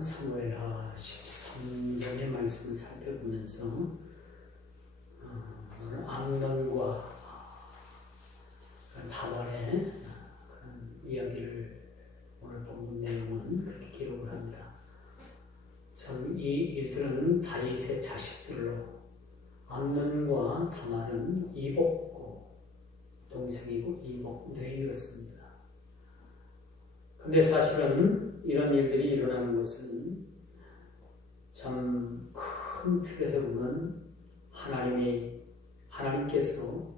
사무엘하 13장의 말씀을 살펴보면서 오늘 암논과 다말의 그런 이야기를 오늘 본문 내용은 그렇게 기록을 합니다. 참 이 일들은 다윗의 자식들로 암논과 다말은 이복 동생이고 이복 누이였습니다. 근데 사실은 이런 일들이 일어나는 것은 참 큰 틀에서 보면 하나님께서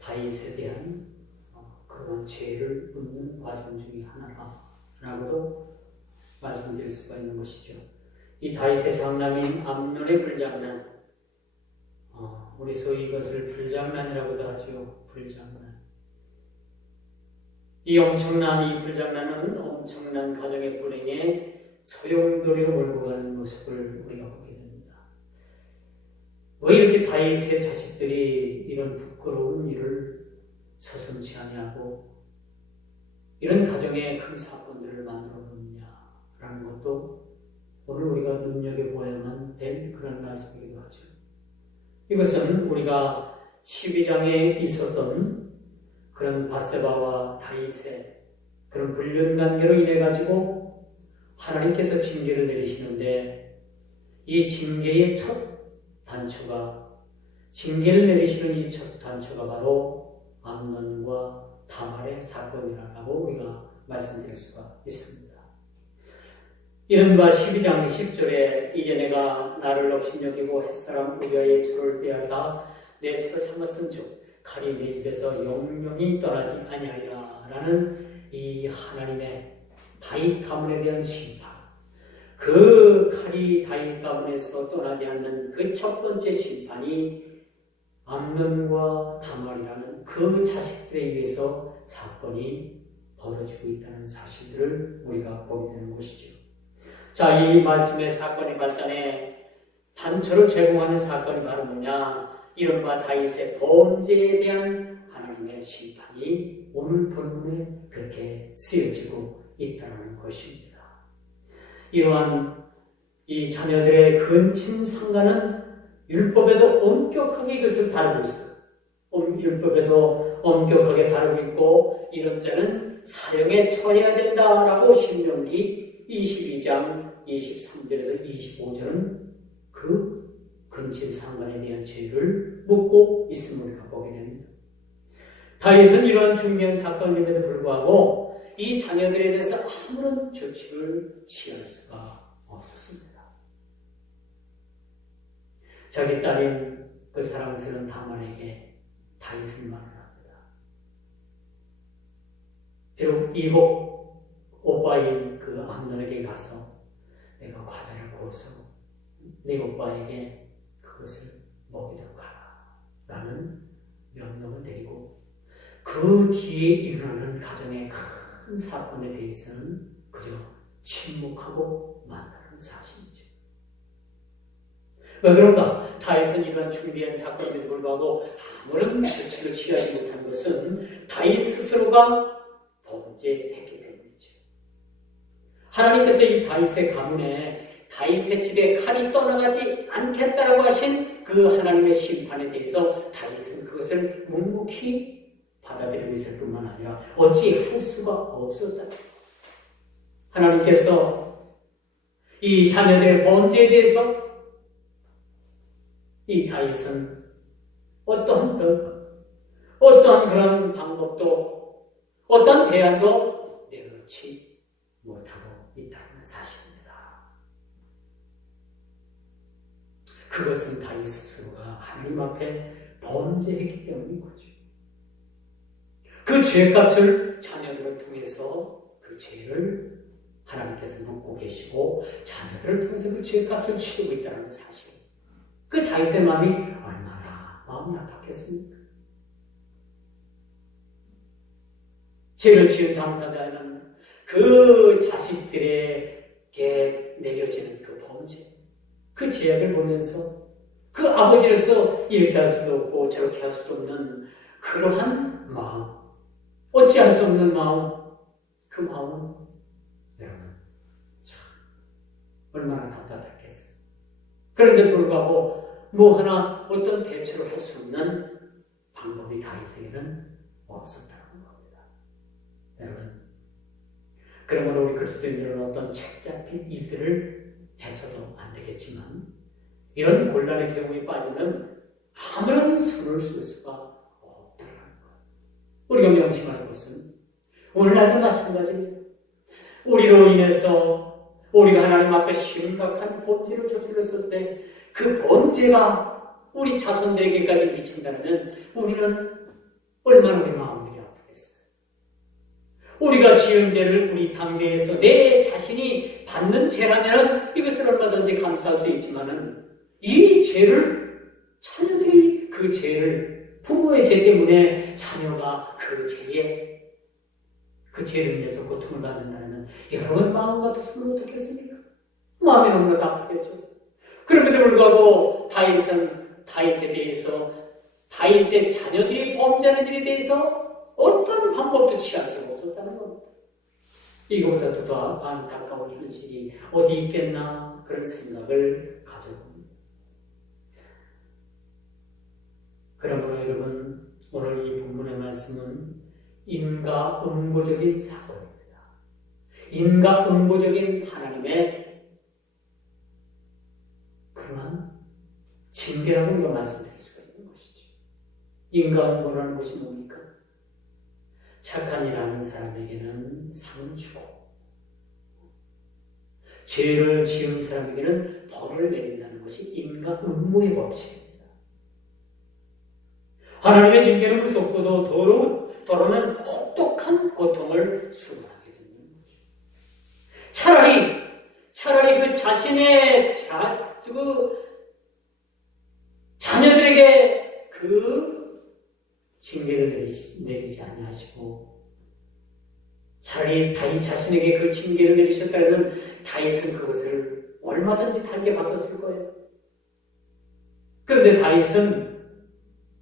다윗에 대한 그런 죄를 묻는 과정 중에 하나라고도 말씀드릴 수가 있는 것이죠. 이 다윗의 장남인 암논의 불장난, 우리 소위 이것을 불장난이라고도 하죠. 불장난. 이 불장난은 엄청난 가정의 불행에 소용돌이로 몰고 가는 모습을 우리가 보게 됩니다. 왜 이렇게 다윗의 자식들이 이런 부끄러운 일을 서슴지 아니하고 이런 가정의 큰 사건들을 만들어 놓느냐라는 것도 오늘 우리가 눈여겨보아야만 될 그런 말씀이기도 하죠. 이것은 우리가 12장에 있었던 그런 밧세바와 다윗의 그런 불륜관계로 인해 가지고 하나님께서 징계를 내리시는데 이 징계의 첫 단초가 징계를 내리시는 이 첫 단초가 바로 암논과 다말의 사건이라고 우리가 말씀드릴 수가 있습니다. 이른바 12장 10절에 이제 내가 나를 업신여기고 햇사람 우리아의 초를 빼앗아 내 초를 삼았음즉 칼이 내 집에서 영영이 떠나지 아니하리라 라는 이 하나님의 다윗 가문에 대한 심판, 그 칼이 다윗 가문에서 떠나지 않는 그 첫 번째 심판이 암논과 다말이라는 그 자식들에 의해서 사건이 벌어지고 있다는 사실들을 우리가 보게 되는 것이죠. 자, 이 말씀의 사건의 발단에 단초를 제공하는 사건이 바로 뭐냐? 이른바 다윗의 범죄에 대한 하나님의 심판이 오늘 본문에 그렇게 쓰여지고 있다는 것입니다. 이러한 이 자녀들의 근친 상간은 율법에도 엄격하게 이것을 다루고 있어요. 율법에도 엄격하게 다루고 있고 이런 자는 사형에 처해야 된다라고 신명기 22장 23절에서 25절은 그 근친 상간에 대한 죄를 묻고 있음을 우리가 보게 됩니다. 다윗은 이러한 중요한 사건임에도 불구하고 이 자녀들에 대해서 아무런 조치를 취할 수가 없었습니다. 자기 딸인 그 사랑스러운 다말에게 다윗은 말을 합니다. 비록 이복 오빠인 그 암논에게 가서 내가 과자를 구워서 네 오빠에게 그것을 먹이도록 하라 라는 명령을 내리고 그 뒤에 일어나는 가정의 큰 사건에 대해서는 그저 침묵하고 만다는 사실이죠. 왜 그런가? 다윗은 이러한 중대한 사건에도 불구하고 아무런 조치를 취하지 못한 것은 다윗 스스로가 범죄했기 때문이죠. 하나님께서 이 다윗의 가문에 다윗의 집에 칼이 떠나가지 않겠다라고 하신 그 하나님의 심판에 대해서 다윗은 그것을 묵묵히 받아들이고 있을 뿐만 아니라 어찌할 수가 없었다. 하나님께서 이 자녀들의 범죄에 대해서 이 다윗은 어떠한 그런 방법도 어떠한 대안도 내놓지 못하고 있다는 사실입니다. 그것은 다윗 스스로가 하나님 앞에 범죄했기 때문인 거죠. 그 죄값을 자녀들을 통해서 그 죄를 하나님께서 묻고 계시고 자녀들을 통해서 그 죄값을 치르고 있다는 사실. 그 다윗의 마음이 얼마나 마음이 아팠겠습니까? 죄를 지은 당사자는 그 자식들에게 내려지는 그 범죄, 그 죄악을 보면서 그 아버지로서 이렇게 할 수도 없고 저렇게 할 수도 없는 그러한 마음, 어찌할 수 없는 마음, 그 마음은 여러분 참 얼마나 답답했겠어요. 그런데 불구하고 뭐 하나 어떤 대처를 할 수 없는 방법이 다윗에게는 없었다는 겁니다. 여러분, 그러므로 우리 그리스도인들은 어떤 책 잡힌 일들을 해서도 안 되겠지만 이런 곤란의 경우에 빠지면 아무런 손을 쓸 수가 없다는 것. 우리가 명심할 것은 오늘날도 마찬가지입니다. 우리로 인해서 우리가 하나님 앞에 심각한 범죄를 저질렀을 때 그 범죄가 우리 자손들에게까지 미친다면 우리는 얼마나 우리 마음들이 아프겠어요. 우리가 지은 죄를 우리 당대에서 내 자신이 받는 죄라면 이것을 얼마든지 감수할 수 있지만은 이 죄를 자녀들이 그 죄를 부모의 죄 때문에 자녀가 그 죄로 인해서 고통을 받는다면 여러분 마음 같았으면 어떻겠습니까? 마음이 너무나도 아프겠죠. 그럼에도 불구하고 다윗에 대해서 다윗의 자녀들이 범죄하는 일에 대해서 어떤 방법도 취할 수가 없었다는 겁니다. 이거보다 더 안타까운 현실이 어디 있겠나 그런 생각을 가져봅니다. 그러므로 여러분 오늘 이 본문의 말씀은 인과응보적인 사고입니다. 인과응보적인 하나님의 그러한 징계라고 우리가 말씀드릴 수가 있는 것이죠. 인과응보라는 것이 뭡니까? 착한 일 하는 사람에게는 상을 주고 죄를 지은 사람에게는 벌을 내린다는 것이 인과응보의 법칙입니다. 하나님의 징계는 무섭고도 더러는 혹독한 고통을 수반하게 되는 거죠. 차라리 그 자신의 자녀들에게 그 징계를 내리지 아니하시고 차라리 다윗 자신에게 그 징계를 내리셨다면 다윗은 그것을 얼마든지 달게 받았을 거예요. 그런데 다윗은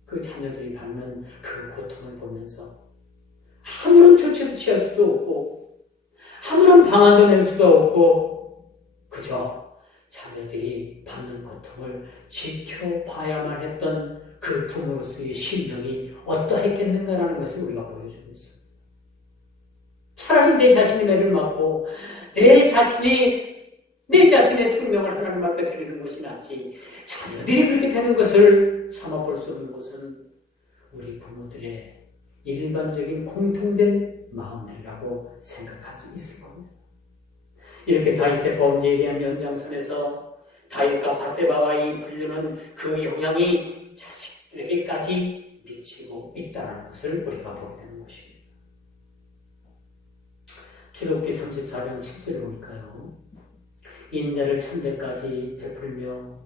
그 자녀들이 받는 그 고통을 보면서 아무런 조치도 취할 수도 없고 아무런 방안도 낼 수도 없고 그저 자녀들이 받는 고통을 지켜봐야만 했던 그 부모로서의 심정이 어떠했겠는가라는 것을 우리가 보여주고 있습니다. 차라리 내 자신이 매를 맞고 내 자신의 생명을 하나님 앞에 드리는 것이 낫지 자녀들이 그렇게 되는 것을 참아볼 수 없는 것은 우리 부모들의 일반적인 공통된 마음들이라고 생각할 수 있을 겁니다. 이렇게 다윗의 범죄에 대한 연장선에서 다윗과 바세바와의 불륜은 그 영향이 자식들에게까지 미치고 있다는 것을 우리가 보게 되는 것입니다. 출애굽기 34장 10절을 보니까요. 인자를 천대까지 베풀며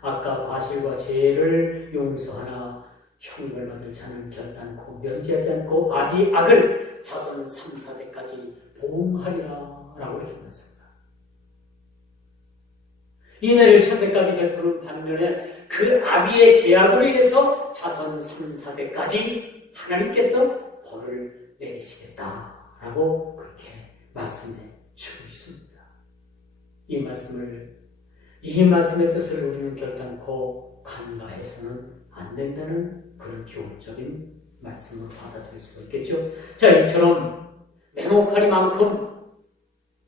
악과 과실과 죄를 용서하나 형벌 받을 자는 결단코 면제하지 않고 악을 자손 3, 4대까지 보응하리라 라고 이렇게 말했습니다. 인애를 천대까지 베푸는 반면에 그 아비의 죄악으로 인해서 자손 3, 4대까지 하나님께서 벌을 내리시겠다라고 그렇게 말씀해 주고 있습니다. 이 말씀의 뜻을 우리는 결단코 간과해서는 안 된다는 그런 교훈적인 말씀을 받아들일 수가 있겠죠. 자, 이처럼 냉혹하리만큼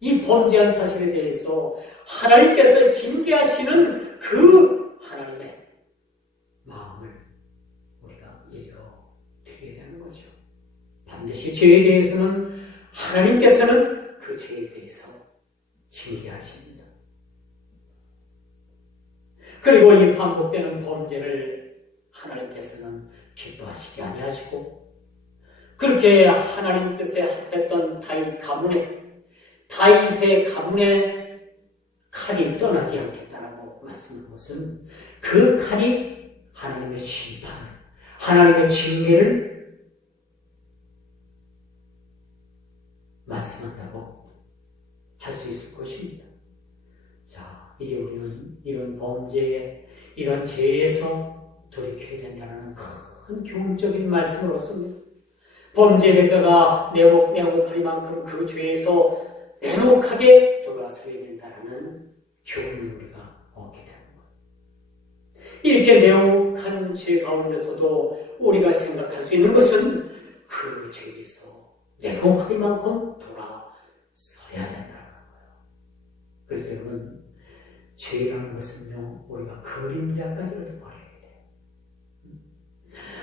이 범죄한 사실에 대해서 하나님께서 징계하시는 그 하나님의 마음을 우리가 읽어드려야 되는 거죠. 반드시 죄에 대해서는 하나님께서는 그 죄에 대해서 징계하십니다. 그리고 이 반복되는 범죄를 하나님께서는 기뻐하시지 아니하시고 그렇게 하나님 뜻에 합했던 다윗의 가문의 칼이 떠나지 않겠다라고 말씀한 것은 그 칼이 하나님의 심판, 하나님의 징계를 말씀한다고 할 수 있을 것입니다. 자, 이제 우리는 이런 범죄에, 이런 죄에서 돌이켜야 된다는 큰 교훈적인 말씀을 얻습니다. 범죄의 대가가 냉혹하리만큼 그 죄에서 냉혹하게 돌아서야 된다는 교훈을 우리가 얻게 되는 거예요. 이렇게 내혹한 죄 가운데서도 우리가 생각할 수 있는 것은 그 죄에서 내혹하기만큼 돌아서야 된다는 거예요. 그래서 여러분, 죄라는 것은요, 우리가 그림자까지라도 버려야 돼요.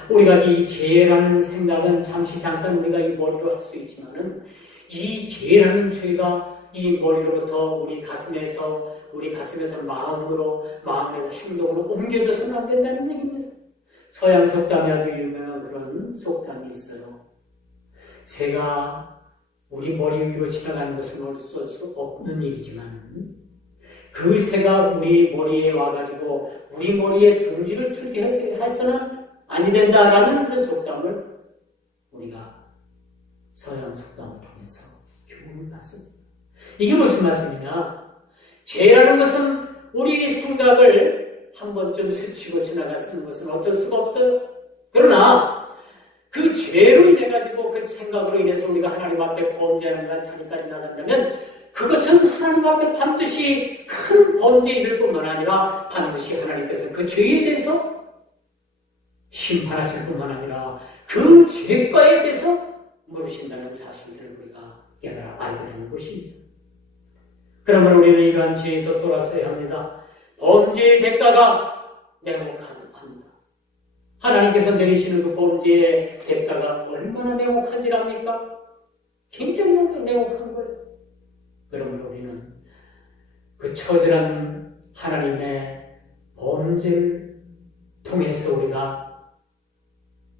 우리가 이 죄라는 생각은 잠깐 우리가 이 머리로 할 수 있지만은 이 죄라는 죄가 이 머리로부터 우리 가슴에서 마음에서 행동으로 옮겨져서는 안 된다는 얘기입니다. 서양 속담이 아주 유명한 그런 속담이 있어요. 새가 우리 머리 위로 지나가는 것은 어쩔 수 없는 일이지만 그 새가 우리 머리에 와가지고 우리 머리에 둥지를 틀게 해서는 아니 된다라는 그런 속담을 우리가 서양 속담을 통해서 교훈을 받습니다. 이게 무슨 말씀이냐? 죄라는 것은 우리 생각을 한 번쯤 스치고 지나가는 것은 어쩔 수가 없어요. 그러나 그 죄로 인해 가지고 그 생각으로 인해서 우리가 하나님 앞에 범죄하는 자리까지 나간다면 그것은 하나님 앞에 반드시 큰 범죄에 이를 뿐만 아니라 반드시 하나님께서 그 죄에 대해서 심판하실 뿐만 아니라 그 죄과에 대해서 물으신다는 사실을 우리가 깨달아 알게 되는 것입니다. 그러면 우리는 이러한 죄에서 돌아서야 합니다. 범죄의 대가가 내목합니다. 하나님께서 내리시는 그 범죄의 대가가 얼마나 내목한지랍니까? 굉장히 내목한 거예요. 그러면 우리는 그 처절한 하나님의 범죄를 통해서 우리가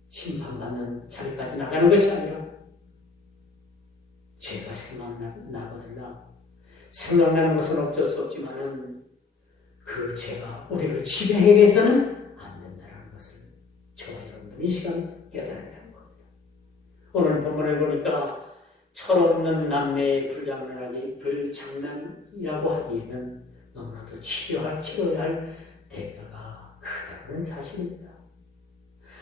심판받는 자리까지 나가는 것이 아니라 죄가 생각나거나 생각나는 것은 어쩔 수 없지만은 그 죄가 우리를 지배해서는 안 된다는 것을 저와 여러분들 이 시간 깨달아야 되는 겁니다. 오늘 본문을 보니까 철없는 남매의 불장난이라고 하기에는 너무나도 치료해야 할 대가가 크다는 사실입니다.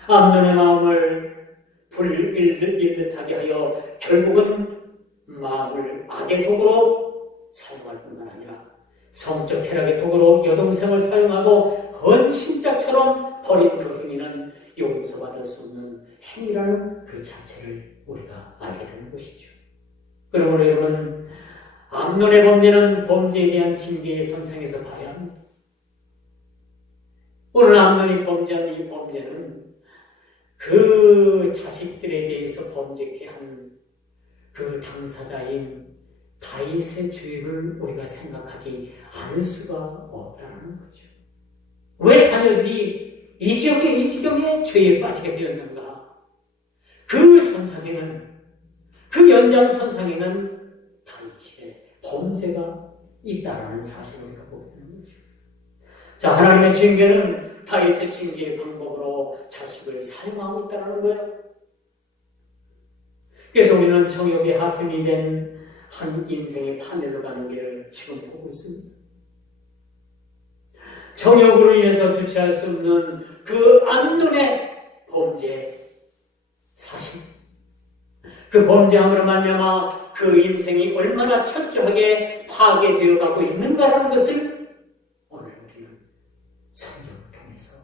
암논의 마음을 불일듯하게 하여 결국은 마음을 악의 도구로 사용할 뿐만 아니라 성적 쾌락의 도구로 여동생을 사용하고 헌신짝처럼 버린 그 행위는 용서받을 수 없는 행위라는 그 자체를 우리가 알게 되는 것이죠. 그러므로 여러분, 암논의 범죄는 범죄에 대한 징계의 선상에서 봐야 합니다. 오늘 암논이 범죄한 이 범죄는 그 자식들에 대해서 범죄케 한 그 당사자인 다윗의 죄를 우리가 생각하지 않을 수가 없다는 거죠. 왜 자녀들이 이 지경에 죄에 빠지게 되었는가? 그 선상에는, 그 연장선상에는 다윗의 범죄가 있다라는 사실을 우리가 보게 되는 거죠. 자, 하나님의 징계는 다윗의 징계의 방법으로 자식을 사용하고 있다는 거예요. 그래서 우리는 정욕의 하순이 된 한 인생의 판례로 가는 길을 지금 보고 있습니다. 정욕으로 인해서 주체할 수 없는 그 암논의 범죄 사실, 그 범죄함으로 말미암아 그 인생이 얼마나 철저하게 파괴되어 가고 있는가라는 것을 오늘 우리는 성경을 통해서,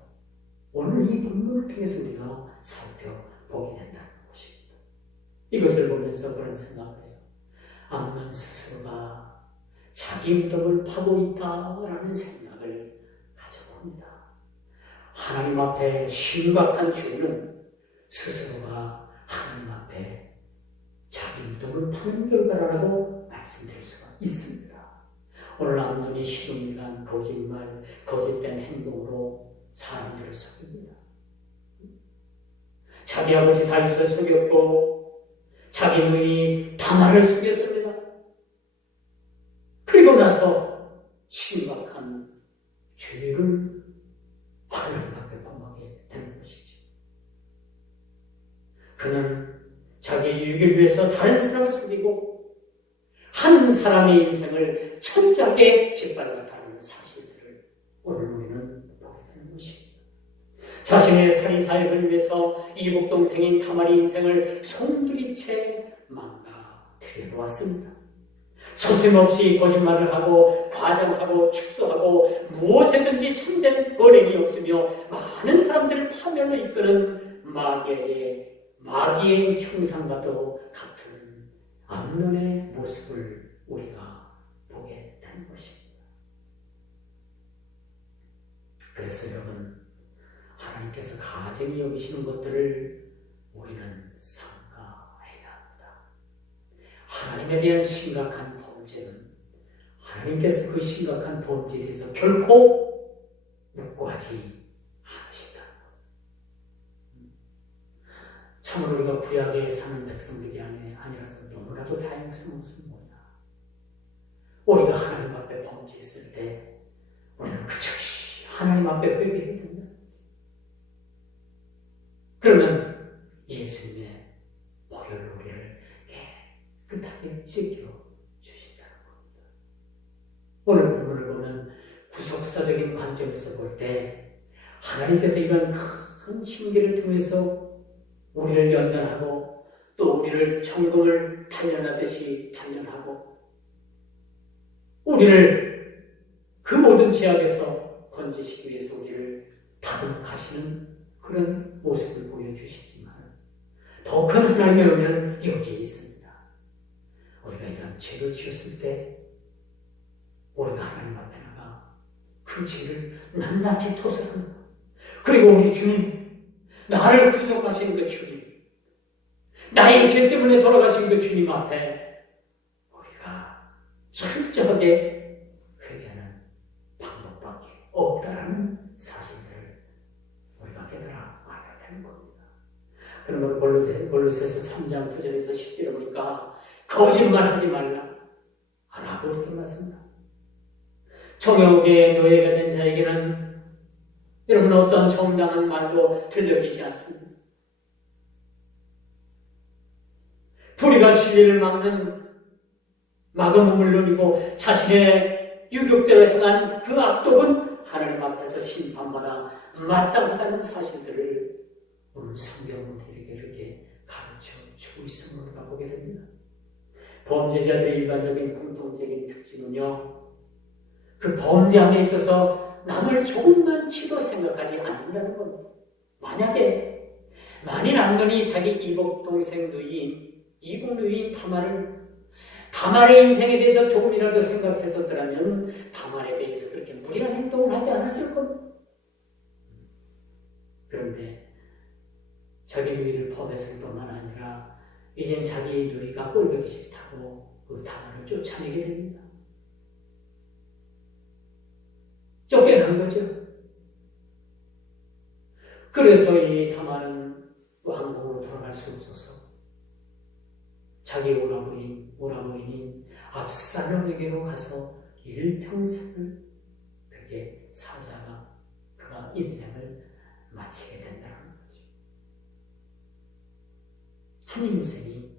오늘 이 본문을 통해서 우리가 살펴보게 된다는 것입니다. 이것을 보면서 그런 생각을 해요. 암논 스스로가 자기 무덤을 파고 있다라는 생각을 가져봅니다. 하나님 앞에 심각한 죄는 스스로가 하나님 앞에 자기 무덤을 파는 결과라고 말씀드릴 수가 있습니다. 오늘 암논이 시lum이란 거짓말, 거짓된 행동으로 사람들을 속입니다. 자기 아버지 다윗을 속였고 자기 누이 다말을 속였습니다. 그리고 나서 심각한 죄를 하나님 앞에 범하게 되는 것이지. 그는 자기 유익을 위해서 다른 사람을 속이고 한 사람의 인생을 철저하게 짓밟았다는 사실들을 오늘 우리는 보게 되는 것입니다. 자신의 살인사역을 위해서 이복 동생인 다말의 인생을 송두리째 망가뜨려 놓았습니다. 서슴없이 거짓말을 하고 과장하고 축소하고 무엇에든지 참된 언행이 없으며 많은 사람들을 파멸로 이끄는 마귀의 형상과도 같은 암논의 모습을 우리가 보게 되는 것입니다. 그래서 여러분, 하나님께서 가증히 여기시는 것들을 우리는 삼가해야 합니다. 하나님에 대한 심각한 범죄는 하나님께서 그 심각한 범죄에 대해서 결코 묵고하지 않으신다는 것. 참으로 우리가 구약에 사는 백성들이 아니라서 너무나도 다행스러운 것은 뭐냐? 우리가 하나님 앞에 범죄했을 때 우리는 그 즉시 하나님 앞에 회개해야 됩니다. 그러면 예수님의 보혈로 우리를 깨끗하게 씻겨 주신다는 겁니다. 오늘 본문을 보면 구속사적인 관점에서 볼 때 하나님께서 이런 큰 징계를 통해서 우리를 연단하고 또 우리를 천국을 단련하듯이 단련하고 우리를 그 모든 죄악에서 건지시기 위해서 우리를 다듬가시는 그런 모습을 보여주시지만 더 큰 하나님의 은혜는 여기에 있습니다. 우리가 이런 죄를 지었을 때 우리가 하나님 앞에 나가 그 죄를 낱낱이 토설하는 것. 그리고 우리 주님, 나를 구속하신 그 주님, 나의 죄 때문에 돌아가신 그 주님 앞에 우리가 철저하게 회개하는 방법밖에 없다라는 사실들을 우리가 깨달아 알아야 되는 겁니다. 그러므로 골로새서 3장 9절에서 10절에 보니까 거짓말하지 말라 라고 이렇게 말씀합니다. 정욕의 노예가 된 자에게는 여러분 어떤 정당한 말도 들려지지 않습니다. 불의가 진리를 막은 물론이고 자신의 유격대로 행한 그 악독은 하나님 앞에서 심판받아 마땅하다는 사실들을 오늘 성경은 이렇게 가르쳐 주고 있음을 우리가 보게 됩니다. 범죄자들의 일반적인 공통적인 특징은요, 그 범죄함에 있어서 남을 조금만 치도 생각하지 않는다는 겁니다. 만일 암논이 자기 이복 동생 이복 누이인 다말의 인생에 대해서 조금이라도 생각했었더라면 다말에 대해서 그렇게 무리한 행동을 하지 않았을 겁니다. 그런데 자기 누이를 범했을 뿐만 아니라 이젠 자기 누이가 꼴보기 싫다고 그 다말을 쫓아내게 됩니다. 쫓겨난 거죠. 그래서 이 다말은 왕궁으로 돌아갈 수 없어서 자기 오라버인 압살롬에게로 가서 일평생을 그렇게 살다가 그가 인생을 마치게 된다는 거죠. 한 인생이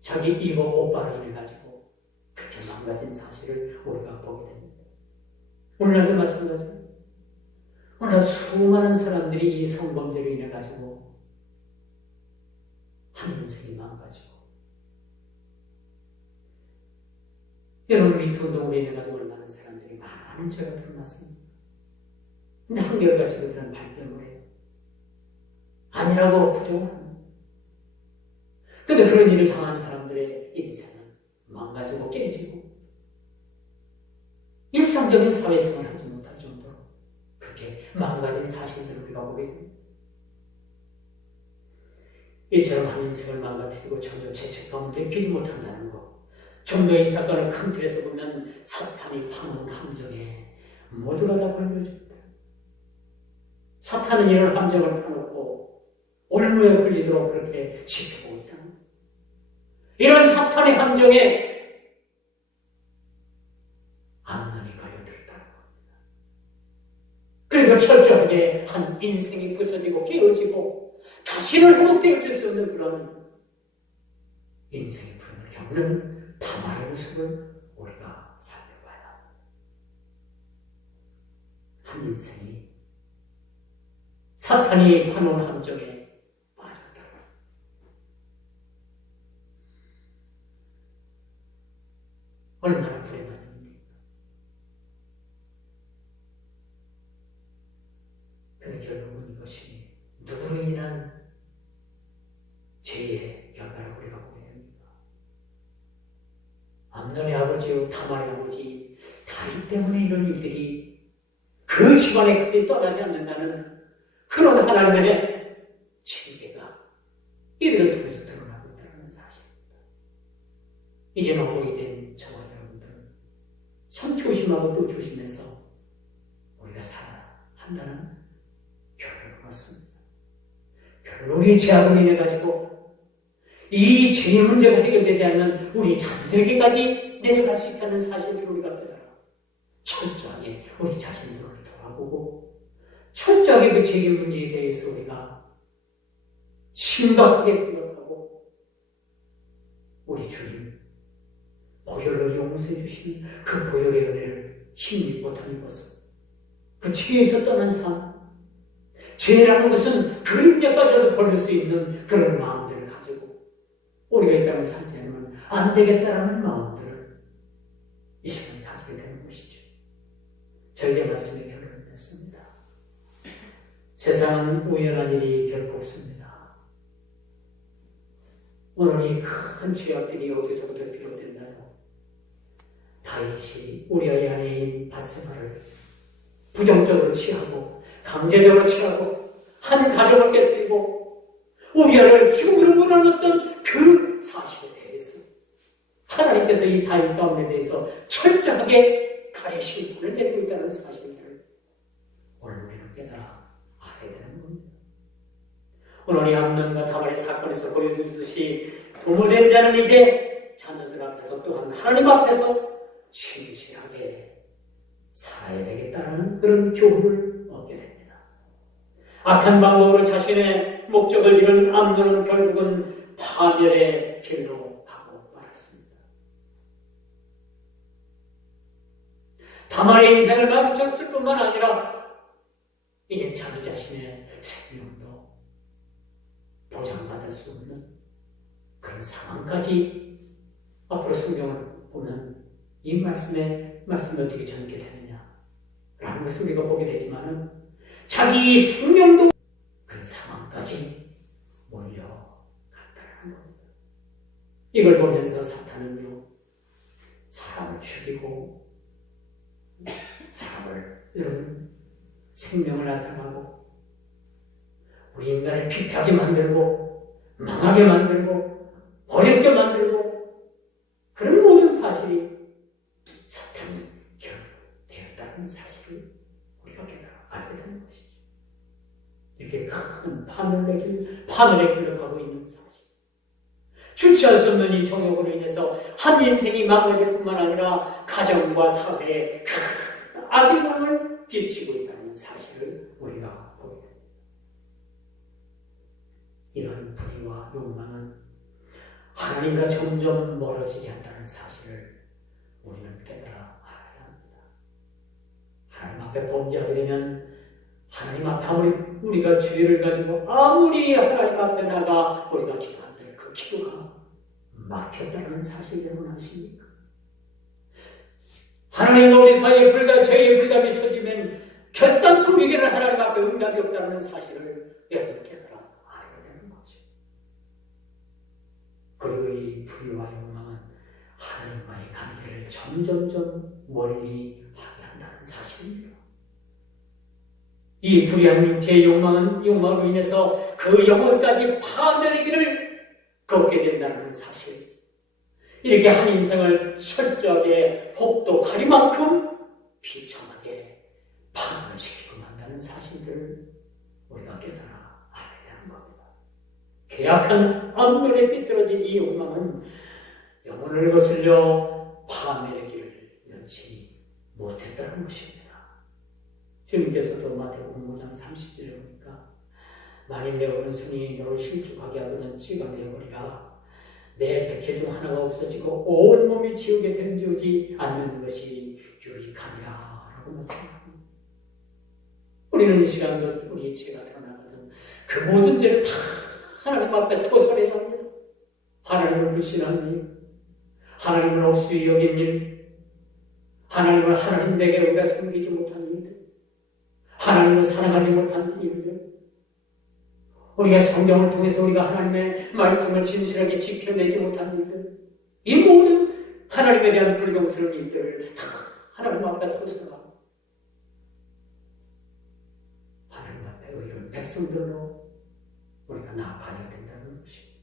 자기 이복 오빠로 인해 가지고 그렇게 망가진 사실을 우리가 보게 됩니다. 오늘날도 마찬가지입니다. 오늘날 수많은 사람들이 이 성범죄로 인해 가지고 한 인생이 망가지고, 여러분 미투 운동으로 인해 가지고 얼마나 사람들이 많은 죄가 드러났습니다. 근데 한결같이 그들은 발뺌을 해요. 아니라고 부정합니다. 근데 그런 일을 당한 사람들의 인생은 망가지고 깨지고 일상적인 사회생활을 하지 못할 정도로 그렇게 망가진 사실들을 우리가 보게 됩니다. 이처럼 한 인생을 망가뜨리고 전혀 죄책감을 느끼지 못한다는 것, 좀 더 이 사건을 큰 틀에서 보면 사탄이 파놓은 함정에 모두가 다 걸려줍니다. 사탄은 이런 함정을 파놓고 올무에 걸리도록 그렇게 지켜보고 있다. 이런 사탄의 함정에 암논이 걸려들었다는 겁니다. 그러니까 철저하게 한 인생이 부서지고 깨어지고 다시는 회복되어질 수 없는 그런 인생의 부름을 겪는 다말의 모습을 우리가 살펴봐야 합니다. 한 인생이 사탄이 파놓은 함정에 빠졌다. 얼마나 불행한 일입니까? 그런데 결국은 이것이 누구로 인한 죄의 결과라고 우리가 보게 됩니다. 암논의 아버지요 다말의 아버지 다윗 때문에 이런 일들이 그 집안에 크게 떠나지 않는다는 그런 하나님의 징계가 이들을 통해서 드러나고 있다는 사실입니다. 이제 어머니 된 저와 여러분들은 참 조심하고 또 조심해서 우리가 살아야 한다는 결론을 얻습니다. 결론 우리 죄악으로 인해 가지고 이 죄의 문제가 해결되지 않는 우리 자녀들에게까지 내려갈 수 있다는 사실을 우리가 깨달아 철저하게 우리 자신들을 돌아보고 철저하게 그 죄의 문제에 대해서 우리가 심각하게 생각하고 우리 주님 보혈로 용서해 주시는 그 보혈의 은혜를 힘입고 덧입어서 그 죄에서 떠난 삶, 죄라는 것은 그림자까지라도 버릴 수 있는 그런 마음들을 가지고 우리가 이 땅을 살지 않으면 안 되겠다라는 마음들을 이 시간에 가지게 되는 것이죠. 절개 말씀의 결론을 냈습니다. 세상은 우연한 일이 결코 없습니다. 오늘 이 큰 죄악들이 어디서부터 비롯된다고 다윗이 우리아의 아내인 밧세바를 부정적으로 취하고 강제적으로 취하고 한 가정을 깨뜨리고 우리아를 죽음으로 몰아넣었던 그 사실에 대해서 하나님께서 이 다윗 가문에 대해서 철저하게 가래시는 불을 내고 있다는 사실을 오늘 우리는 깨달아 알아야 되는 겁니다. 오늘 이 암논과 다말의 사건에서 보여주듯이 도모된 자는 이제 자녀들 앞에서 또한 하나님 앞에서 신실하게 살아야 되겠다는 그런 교훈을 얻게 됩니다. 악한 방법으로 자신의 목적을 이룬 암논은 결국은 파멸의 길로 가고 말았습니다. 다말의 인생을 멈췄을 뿐만 아니라 이제 자기 자신의 생명도 보장받을 수 없는 그런 상황까지 앞으로 성경을 보면 이 말씀을 어떻게 전개되느냐 라는 것을 우리가 보게 되지만 자기 생명도 그런 상황까지 몰려갔다는 겁니다. 이걸 보면서 사탄은요 사람을 죽이고 사람을 여러분 생명을 앗아가고 우리 인간을 피폐하게 만들고 망하게 만들고 어렵게 만들고 그런 모든 사실이 사탄이 결부되었다는 사실을 우리가 깨달아 알게 되는 것이죠. 이렇게 큰 파멸의 길로 가고 있는 사실. 주체할 수 없는 이 정욕으로 인해서 한 인생이 망가질 뿐만 아니라 가정과 사회에 큰 악영향을 끼치고 있다는 사실을 우리가 보게 됩니다. 이런 불의와 욕망은 하나님과 점점 멀어지게 한다는 사실을 우리는 깨달아 알아야 합니다. 하나님 앞에 범죄하게 되면 하나님 앞에 아무리 우리가 죄를 가지고 아무리 하나님 앞에 나가 우리가 기도한들 그 기도가 막혔다는 사실 여러분 아십니까? 하나님과 우리 사이에 죄의 불담이 쳐지면 결단코 우리에게는 하나님 앞에 응답이 없다는 사실을 여러분 깨달아 알아야 되는 거죠. 그리고 이 불의와 욕망은 하나님과의 관계를 점점점 멀리 하게 한다는 사실입니다. 이 불의한 육체의 욕망으로 인해서 그 영혼까지 파멸의 길을 걷게 된다는 사실. 이렇게 한 인생을 철저하게 혹독할 만큼 비참하게 파멸시키고 만다는 사실들을 우리가 깨달아 알아야 하는 겁니다. 계약한 암논에 삐뚤어진 이 욕망은 영혼을 거슬려 파멸의 길을 면치 못했다는 것입니다. 주님께서도 마태복음 5장 30절에 보니까 만일 내 오른손이 너를 실족하게 하거든 찍어내버리라. 내 백해 중 하나가 없어지고 온 몸이 지우게 된지오지 않는 것이 유익하니라 라고 말씀합니다. 우리는 이 시간도 우리 죄가 드러나거든 그 모든 죄를 다 하나님 앞에 토설해야 합니다. 하나님을 불신하는 일, 하나님을 없이 여긴 일, 하나님을 하나님 되게 우리가 섬기지 못한 일들, 하나님을 사랑하지 못한 일들, 우리가 성경을 통해서 우리가 하나님의 말씀을 진실하게 지켜내지 못한 일들, 이 모든 하나님에 대한 불경스러운 일들을 다 하나님 앞에 토설하고 하나님 앞에 의로운 백성들로 우리가 나아가야 된다는 것입니다.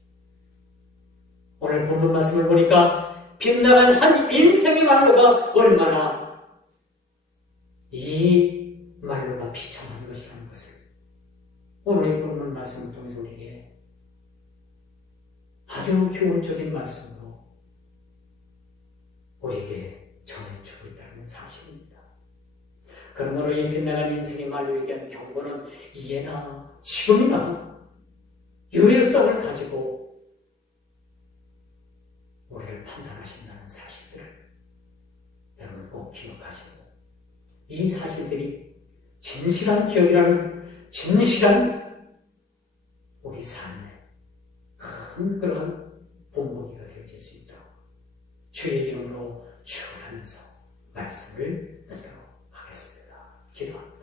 오늘 본문 말씀을 보니까 빗나간 한 인생의 말로가 얼마나 이 말로가 비참한 것이라는 것을 오늘 이 본문 말씀을 통해서 우리에게 아주 교훈적인 말씀으로 우리에게 전해주고 있다는 사실입니다. 그러므로 이 빗나간 인생의 말로에 대한 경고는 이해나 지금이나 유효성을 가지고 우리를 판단하신다는 사실들을 여러분 꼭 기억하시고 이 사실들이 진실한 기억이라는 진실한 우리 삶의 큰 그런 본보기가 되어질 수 있도록 주의 이름으로 축원하면서 말씀을 듣도록 하겠습니다. 기도합니다.